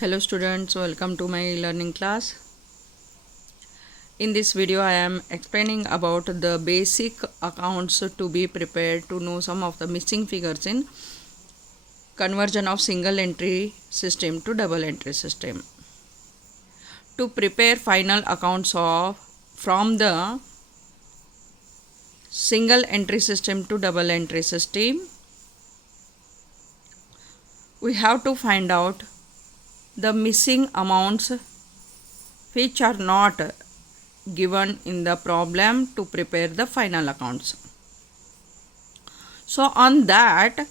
Hello students, welcome to my learning class. In this video I am explaining about the basic accounts to be prepared to know some of the missing figures in conversion of single entry system to double entry system. To prepare final accounts from the single entry system to double entry system, we have to find out the missing amounts which are not given in the problem to prepare the final accounts. So on that,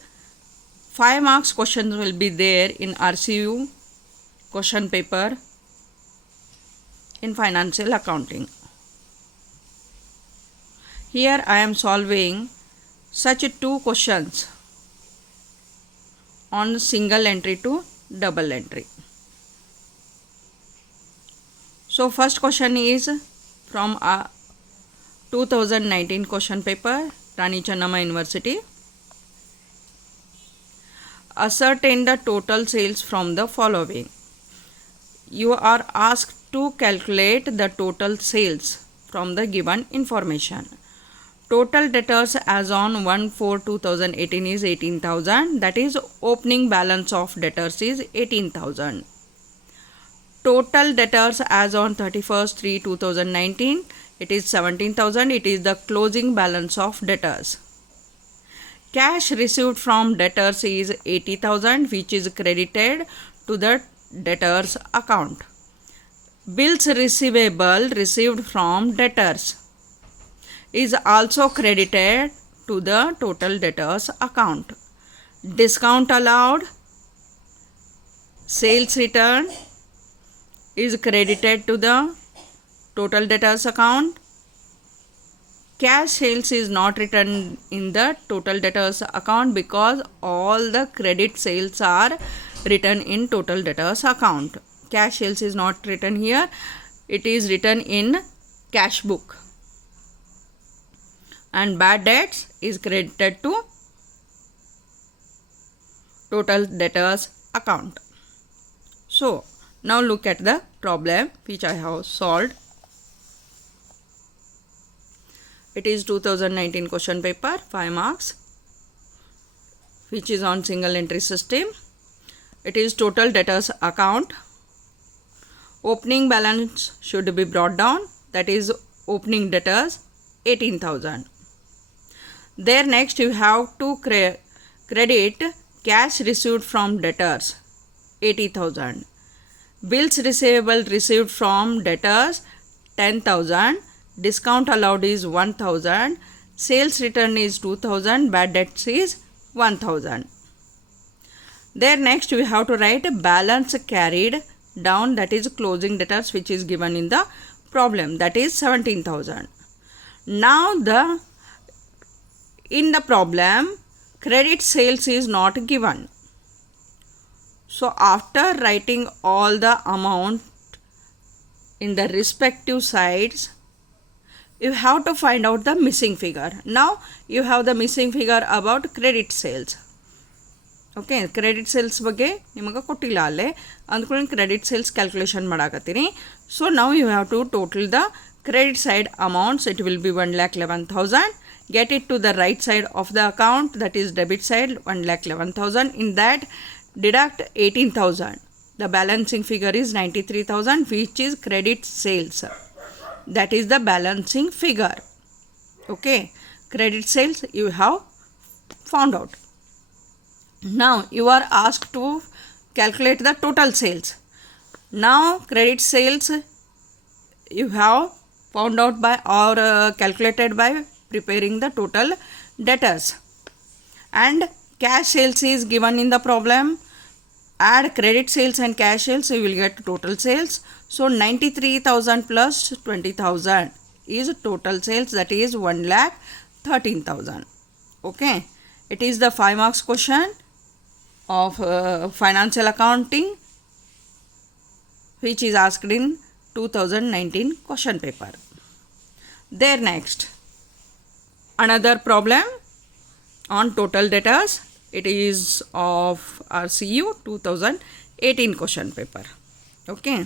5 marks questions will be there in RCU question paper in financial accounting. Here I am solving such 2 questions on single entry to double entry. So first question is from a 2019 question paper, Rani Channamma University. Ascertain the total sales from the following. You are asked to calculate the total sales from the given information. Total debtors as on 1/4/2018 is 18,000. That is, opening balance of debtors is 18,000. Total debtors as on 31/3/2019, it is 17,000. It is the closing balance of debtors. Cash received from debtors is 80,000, which is credited to the debtors account. Bills receivable received from debtors is also credited to the total debtors account. Discount allowed, sales return is credited to the total debtors account. Cash sales is not written in the total debtors account because all the credit sales are written in total debtors account. Cash sales is not written here. It is written in cash book. And bad debts is credited to total debtors account. So now look at the problem which I have solved. It is 2019 question paper, 5 marks, which is on single entry system. It is total debtors account. Opening balance should be brought down. That is opening debtors 18,000. There next you have to credit cash received from debtors 80,000. Bills receivable received from debtors 10,000. Discount allowed is 1,000. Sales return is 2,000. Bad debts is 1,000. There next we have to write balance carried down, that is closing debtors, which is given in the problem, that is 17,000. Now in the problem credit sales is not given. So after writing all the amount in the respective sides, you have to find out the missing figure. Now you have the missing figure about credit sales. Okay, credit sales ಬಗ್ಗೆ ನಿಮಗೆ ಕೊಟ್ಟಿಲ್ಲ ಅಲ್ಲೇ, ಅಂದ್ಕೊಳ್ಳಿ credit sales calculation ಮಾಡಾಕತ್ತೀನಿ. So now you have to total the credit side amounts. It will be 1,11,000. Get it to the right side of the account, that is debit side, 1,11,000. In that deduct 18,000. The balancing figure is 93,000, which is credit sales. That is the balancing figure. Okay, credit sales you have found out. Now you are asked to calculate the total sales. Now credit sales you have found out by or calculated by preparing the total debtors, and cash sales is given in the problem. Add credit sales and cash sales, you will get total sales. So 93,000 plus 20,000 is total sales, that is 1,13,000. Okay, it is the 5 marks question of financial accounting, which is asked in 2019 question paper. There next another problem on total debtors. It is of RCU 2018. 2018 question paper. Okay.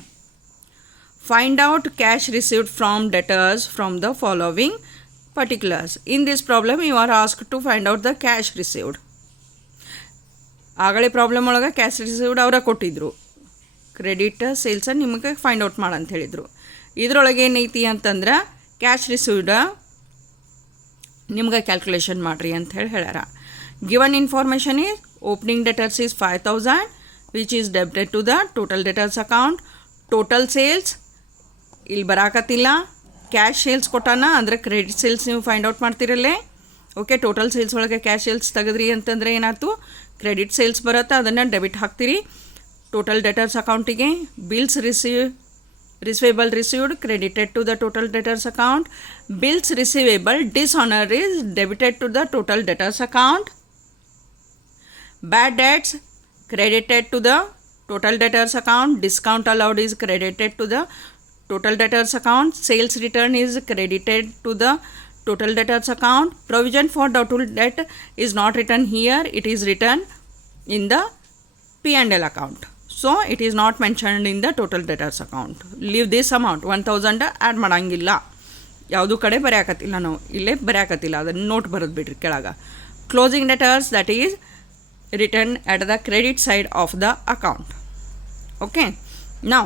Find out cash received from debtors from the following particulars. In this problem you are asked to find out the cash received. ಆಗಲೇ problem ಒಳಗೆ cash received ಅವರ ಕೊಟ್ಟಿದ್ರು, credit sales ನಿಮಗೆ find out ಮಾಡಂತ ಹೇಳಿದರು. ಇದರೊಳಗೆ ಏನೈತಿ ಅಂತಂದ್ರೆ ಕ್ಯಾಶ್ ರಿಸೀವ್ಡ್ ನಿಮ್ಗೆ ಕ್ಯಾಲ್ಕುಲೇಷನ್ ಮಾಡಿರಿ ಅಂತ ಹೇಳ್ಯಾರ. Given information is opening debtors is 5000 which is debited to the total debtors account. Total sales ಇಲ್ಲಿ ಬರಾಕತ್ತಿಲ್ಲ, ಕ್ಯಾಶ್ ಸೇಲ್ಸ್ ಕೊಟ್ಟಾನ ಅಂದರೆ ಕ್ರೆಡಿಟ್ ಸೇಲ್ಸ್ ನೀವು ಫೈಂಡ್ ಔಟ್ ಮಾಡ್ತಿರಲ್ಲೇ. ಓಕೆ, ಟೋಟಲ್ ಸೇಲ್ಸ್ ಒಳಗೆ ಕ್ಯಾಶ್ ಸೇಲ್ಸ್ ತೆಗೆದ್ರಿ ಅಂತಂದರೆ ಏನಾಯ್ತು, ಕ್ರೆಡಿಟ್ ಸೇಲ್ಸ್ ಬರುತ್ತೆ, ಅದನ್ನು ಡೆಬಿಟ್ ಹಾಕ್ತೀರಿ ಟೋಟಲ್ ಡೆಟರ್ಸ್ ಅಕೌಂಟಿಗೆ. Bills receivable received credited to the total debtors account. Bills receivable dishonored is debited to the total debtors account. Bad debts credited to the total debtors account. Discount allowed is credited to the total debtors account. Sales return is credited to the total debtors account. Provision for doubtful debt is not written here, it is written in the P&L account. So it is not mentioned in the total debtors account. Leave this amount 1000 add ಮಾಡೋಂಗಿಲ್ಲ, ಯಾವುದೂ ಕಡೆ ಬರೆಯಾಕತ್ತಿಲ್ಲ, ನಾವು ಇಲ್ಲೇ ಬರೆಯಾಕತ್ತಿಲ್ಲ, ಅದನ್ನು note ಬರೋದು ಬಿಡ್ರಿ ಕೆಳಗೆ. Closing debtors that is return at the credit side of the account. Okay, now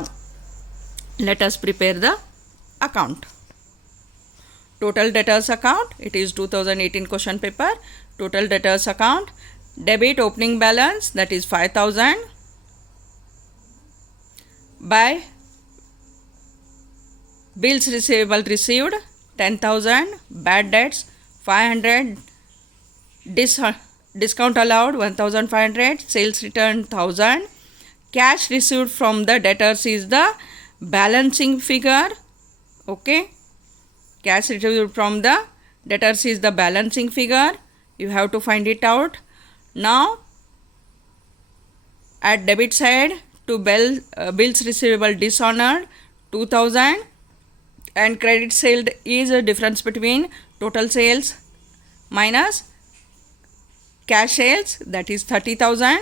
let us prepare the account. Total debtors account, it is 2018 question paper. Total debtors account, debit opening balance that is 5000 by bills receivable received 10,000, bad debts 500, discount allowed 1,500, sales return 1,000. Cash received from the debtors is the balancing figure. Okay, cash received from the debtors is the balancing figure. You have to find it out. Now at debit side, to bills receivable dishonored 2000, and credit sale is a difference between total sales minus cash sales, that is 30,000.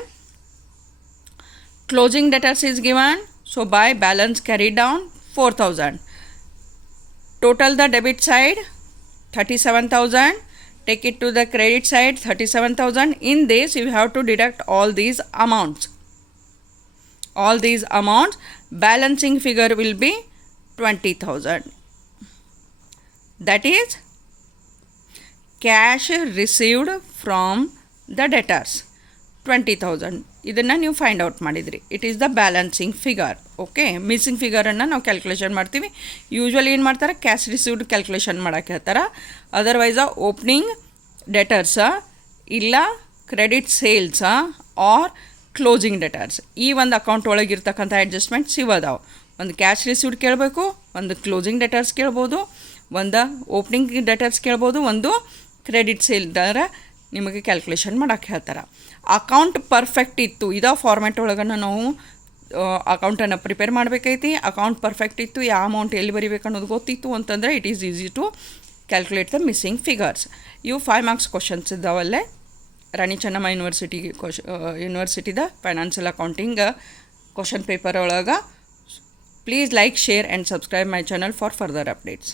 Closing debtors is given, so by balance carried down 4,000. Total the debit side 37,000, take it to the credit side 37,000. In this you have to deduct all these amounts. All these amounts, balancing figure will be 20,000. That is cash received from the debtors 20,000. ಇದನ್ನು ನೀವು find out ಮಾಡಿದ್ರಿ, it is the balancing figure. Okay, missing ಫಿಗರನ್ನು ನಾವು calculation ಮಾಡ್ತೀವಿ. Usually ಏನು ಮಾಡ್ತಾರೆ, cash received calculation ಮಾಡೋಕ್ಕೆ ಹೇಳ್ತಾರೆ. ಅದರ್ವೈಸ ಓಪನಿಂಗ್ ಡೆಟರ್ಸ ಇಲ್ಲ credit sales or closing debtors, ಈ ಒಂದು ಅಕೌಂಟ್ ಒಳಗಿರ್ತಕ್ಕಂಥ ಅಡ್ಜಸ್ಟ್ಮೆಂಟ್ಸ್ ಇವದಾವೆ. ಒಂದು ಕ್ಯಾಶ್ ರಿಸೀವ್ಡ್ ಕೇಳಬೇಕು, ಒಂದು ಕ್ಲೋಸಿಂಗ್ ಡೆಟರ್ಸ್ ಕೇಳ್ಬೋದು, ಒಂದು ಓಪನಿಂಗ್ ಡೆಟರ್ಸ್ ಕೇಳ್ಬೋದು, ಒಂದು ಕ್ರೆಡಿಟ್ ಸೇಲ್ ದರ ನಿಮಗೆ ಕ್ಯಾಲ್ಕುಲೇಷನ್ ಮಾಡೋಕ್ಕೆ ಹೇಳ್ತಾರೆ. ಅಕೌಂಟ್ ಪರ್ಫೆಕ್ಟ್ ಇತ್ತು, ಇದೋ ಫಾರ್ಮ್ಯಾಟ್ ಒಳಗೆ ನಾವು ಅಕೌಂಟನ್ನು ಪ್ರಿಪೇರ್ ಮಾಡಬೇಕೈತಿ. ಅಕೌಂಟ್ ಪರ್ಫೆಕ್ಟ್ ಇತ್ತು, ಯಾವ ಅಮೌಂಟ್ ಎಲ್ಲಿ ಬರಿಬೇಕು ಅನ್ನೋದು ಗೊತ್ತಿತ್ತು ಅಂತಂದರೆ it is easy to calculate the missing figures. ಇವು 5 ಮಾರ್ಕ್ಸ್ ಕ್ವಶನ್ಸ್ ಇದ್ದಾವಲ್ಲೇ ರಾಣಿ ಚೆನ್ನಮ್ಮ ಯೂನಿವರ್ಸಿಟಿದ ಫೈನಾನ್ಷಿಯಲ್ ಅಕೌಂಟಿಂಗ್ ಕ್ವಶನ್ ಪೇಪರ್ ಒಳಗೆ. Please like, share and subscribe my channel for further updates.